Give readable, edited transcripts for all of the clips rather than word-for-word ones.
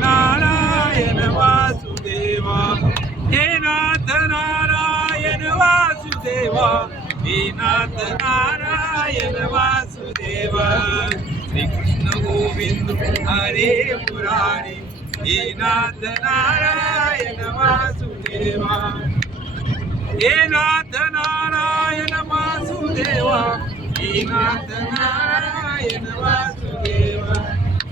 नारायण वासुदेवा, हे नाथ नारायण वासुदेवा, हे नाथ नारायण वासुदेवा. श्री कृष्ण गोविंद हरे मुरारी, हे नाथ नारायण वासुदेवा, हे नाथ नारायण वासुदेवा, हे नाथ नारायण वासुदेवा.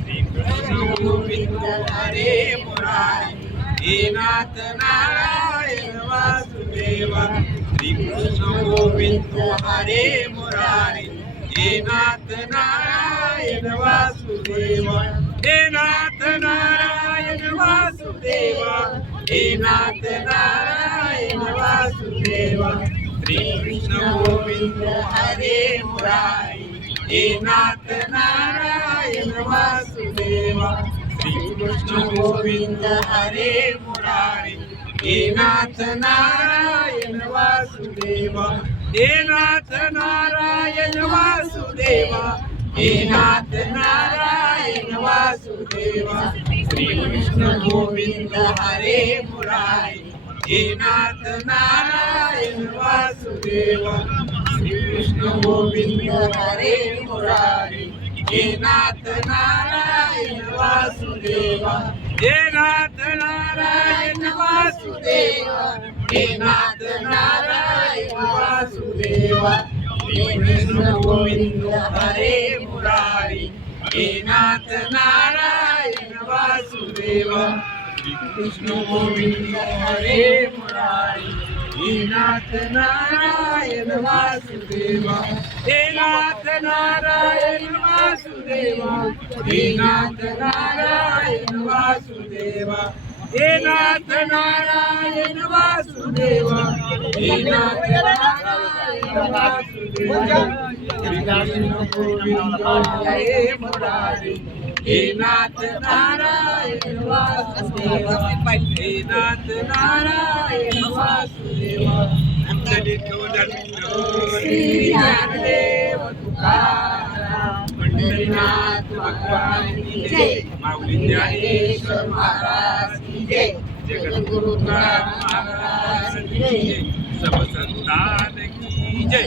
श्री कृष्ण गोविंद हरे मुरारी, हे नाथ नारायण वासुदेवा. श्री कृष्ण गोविंद हरे मुरारी, हे नाथ नारायण वासुदेवा, हे नाथ नारायण वासुदेवा, हे नाथ नारायण वासुदेवा. श्री कृष्ण गोविंद हरे मुरारी, हे नाथ नारायण वासुदेवा. श्री कृष्ण गोविंद हरे मुरारी, हे नाथ नारायण वासुदेवा, हे नाथ नारायण वासुदेवा, हे नाथ नारायण वासुदेवा. श्री कृष्ण गोविंद हरे मुरारी, हे नाथ नारायण वासुदेवा. श्री कृष्ण गोविंद हरे मुरारी, हे नाथ नारायण वासुदेवा, हे नाथ नारायण वासुदेवा, हे नाथ नारायण वासुदेवा. श्री कृष्ण गोविंद हरे मुरारी, हे नाथ नारायण वासुदेवा. श्री कृष्ण गोविंद हरे मुरारी, हे नाथ नारायण वासुदेवा, हे नाथ नारायण वासुदेवा, हे नाथ नारायण वासुदेवा, हे नाथ नारायण वासुदेवा, हे नाथ नारायण वासुदेवा. श्री कृष्ण गोविंद हरे मुरारी, हे नाथ नारायण वासुदेवा, हे नाथ नारायण वासुदेवा. श्री ज्ञानदेव तुकाराम, पंढरीनाथ भगवान की जय, माऊली ज्ञानेश्वर महाराज की जय, जगद्गुरु तुकाराम महाराज की जय, सब संतान की जय.